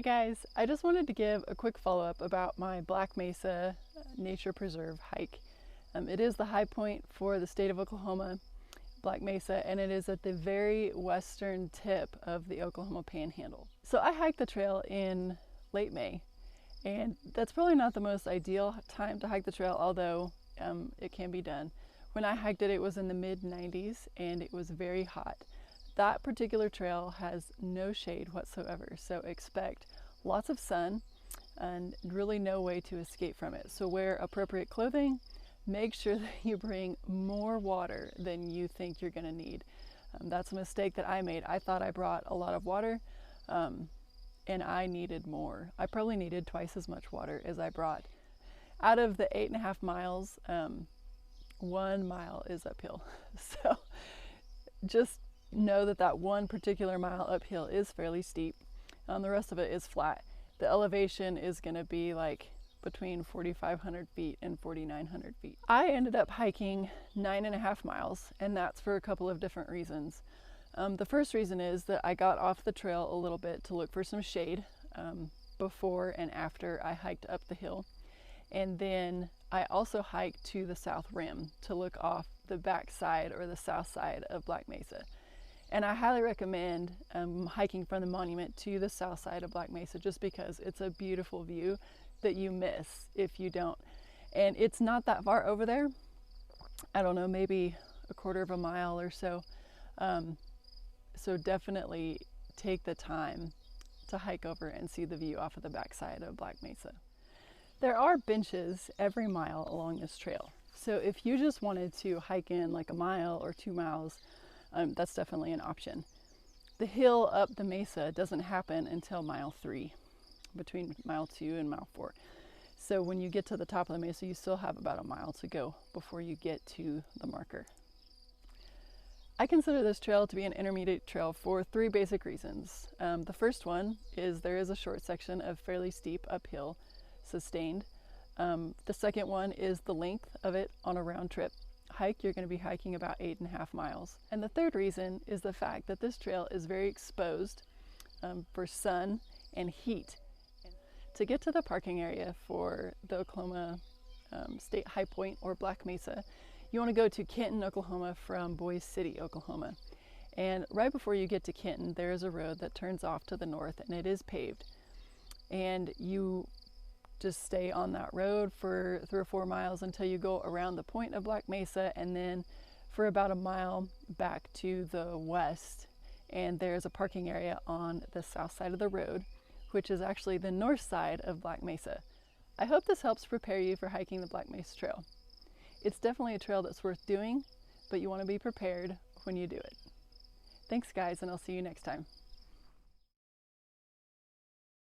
Hi guys, I just wanted to give a quick follow-up about my Black Mesa Nature Preserve hike. It is the high point for the state of Oklahoma, Black Mesa, and it is at the very western tip of the Oklahoma Panhandle. So I hiked the trail in late May, and that's probably not the most ideal time to hike the trail, although it can be done. When I hiked it, it was in the mid-90s and it was very hot. That particular trail has no shade whatsoever, so expect lots of sun and really no way to escape from it. So wear appropriate clothing. Make sure that you bring more water than you think you're going to need. That's a mistake that I made. I thought I brought a lot of water, and I needed more. I probably needed twice as much water as I brought. Out of the 8.5 miles, 1 mile is uphill. So just know that that one particular mile uphill is fairly steep. The rest of it is flat. The elevation is going to be like between 4,500 feet and 4,900 feet. I ended up hiking 9.5 miles, and that's for a couple of different reasons. The first reason is that I got off the trail a little bit to look for some shade before and after I hiked up the hill. And then I also hiked to the south rim to look off the back side or the south side of Black Mesa. And I highly recommend hiking from the monument to the south side of Black Mesa just because it's a beautiful view that you miss if you don't. And it's not that far over there. I don't know, maybe a quarter of a mile or so. So definitely take the time to hike over and see the view off of the backside of Black Mesa. There are benches every mile along this trail. So if you just wanted to hike in like a mile or 2 miles, that's definitely an option. The hill up the mesa doesn't happen until mile 3, between mile 2 and mile 4. So when you get to the top of the mesa, you still have about a mile to go before you get to the marker. I consider this trail to be an intermediate trail for 3 basic reasons. The first one is there is a short section of fairly steep uphill, sustained. The second one is the length of it on a round trip hike. You're going to be hiking about 8.5 miles. And the third reason is the fact that this trail is very exposed for sun and heat. To get to the parking area for the Oklahoma State High Point or Black Mesa, you want to go to Kenton, Oklahoma from Boise City, Oklahoma. And right before you get to Kenton, there is a road that turns off to the north, and it is paved. And you just stay on that road for 3 or 4 miles until you go around the point of Black Mesa, and then for about a mile back to the west, and there's a parking area on the south side of the road, which is actually the north side of Black Mesa. I hope this helps prepare you for hiking the Black Mesa Trail. It's definitely a trail that's worth doing, but you want to be prepared when you do it. Thanks guys, and I'll see you next time.